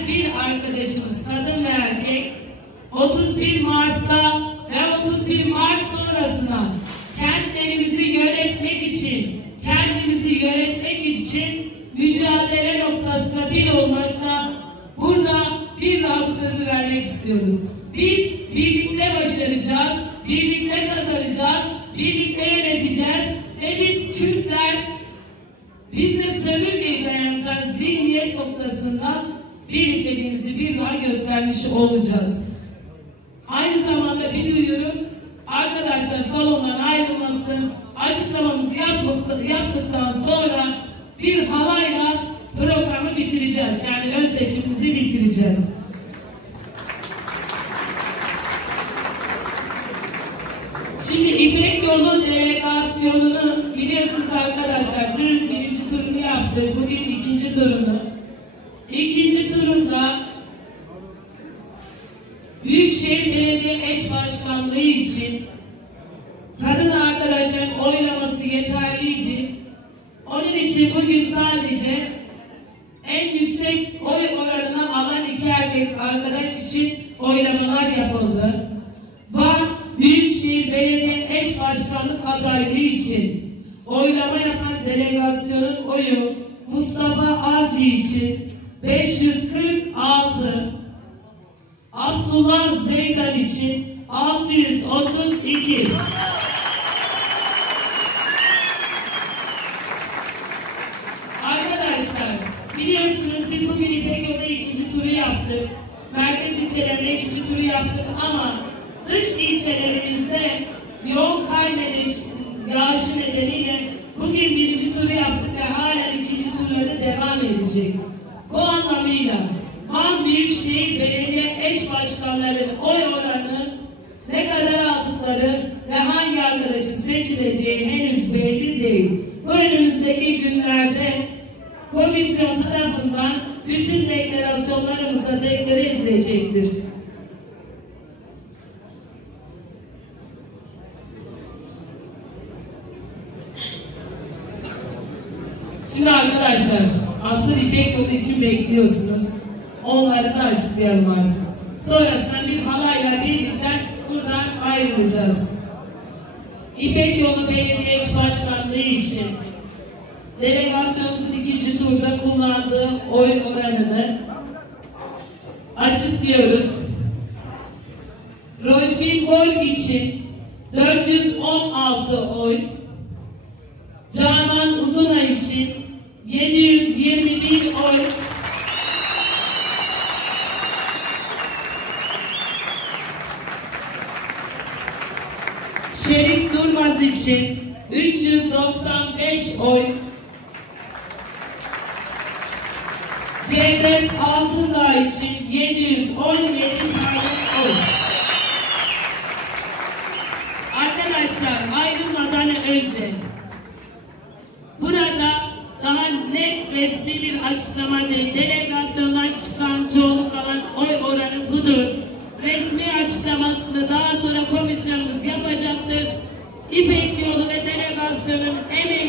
her bir arkadaşımız, kadın ve erkek, 31 Mart'ta ve 31 Mart sonrasına kentlerimizi yönetmek için, kendimizi yönetmek için mücadele noktasında bir olmakta, burada bir daha bu sözü vermek istiyoruz. Biz birlikte başaracağız, birlikte kazanacağız, birlikte yöneteceğiz ve biz Kürtler, bize sömürgeyi dayandıran zihniyet noktasında birlikteliğimizi bir daha göstermiş olacağız. Aynı zamanda bir duyurum, arkadaşlar salondan ayrılmasın, açıklamamızı yaptıktan sonra bir halayla programı bitireceğiz. Yani ön seçimimizi bitireceğiz. Şimdi İpek Yolu delegasyonunu biliyorsunuz arkadaşlar. Dün birinci turunu yaptık. Bugün ikinci turunu. İkinci turunda Büyükşehir Belediye Eş Başkanlığı için kadın arkadaşların oylaması yeterliydi. Onun için bugün sadece en yüksek oy oranına alan 2 erkek arkadaş için oylamalar yapıldı. Van Büyükşehir Belediye Eş Başkanlık adaylığı için oylama yapan delegasyonun oyu Mustafa Avcı için 546, Abdullah Zeydan için 632. Arkadaşlar biliyorsunuz biz bugün İpek Yolu'da ikinci turu yaptık. Merkez ilçelerinde ikinci turu yaptık ama dış ilçelerimizde yoğun kar yağışı nedeniyle bugün birinci turu yaptık ve halen ikinci turları devam edecek. Bu anlamıyla Van Büyükşehir Belediye Eş Başkanları'nın oy oranı, ne kadar aldıkları ve hangi arkadaşın seçileceği henüz belli değil. Bu önümüzdeki günlerde komisyon tarafından bütün deklarasyonlarımıza deklare edilecektir. Şimdi arkadaşlar, asıl İpek Yolu için bekliyorsunuz. Onları da açıklayalım artık. Sonrasında bir halayla birlikte buradan ayrılacağız. İpek Yolu Belediye Eş Başkanlığı için delegasyonumuzun ikinci turda kullandığı oy oranını açıklıyoruz. Rojbin Bol için 416 oy, Canan Uzunay için 721 oy, Şerif Durmaz için 395 oy, Cevdet Altındağ için 717 tane oy. Arkadaşlar ayrılmadan önce burada daha net resmi bir açıklama değil, delegasyondan çıkan çoğunluk alan oy oranı budur. Resmi açıklamasını daha sonra komisyonumuz yapacaktır. İpek Yolu ve delegasyonun emeği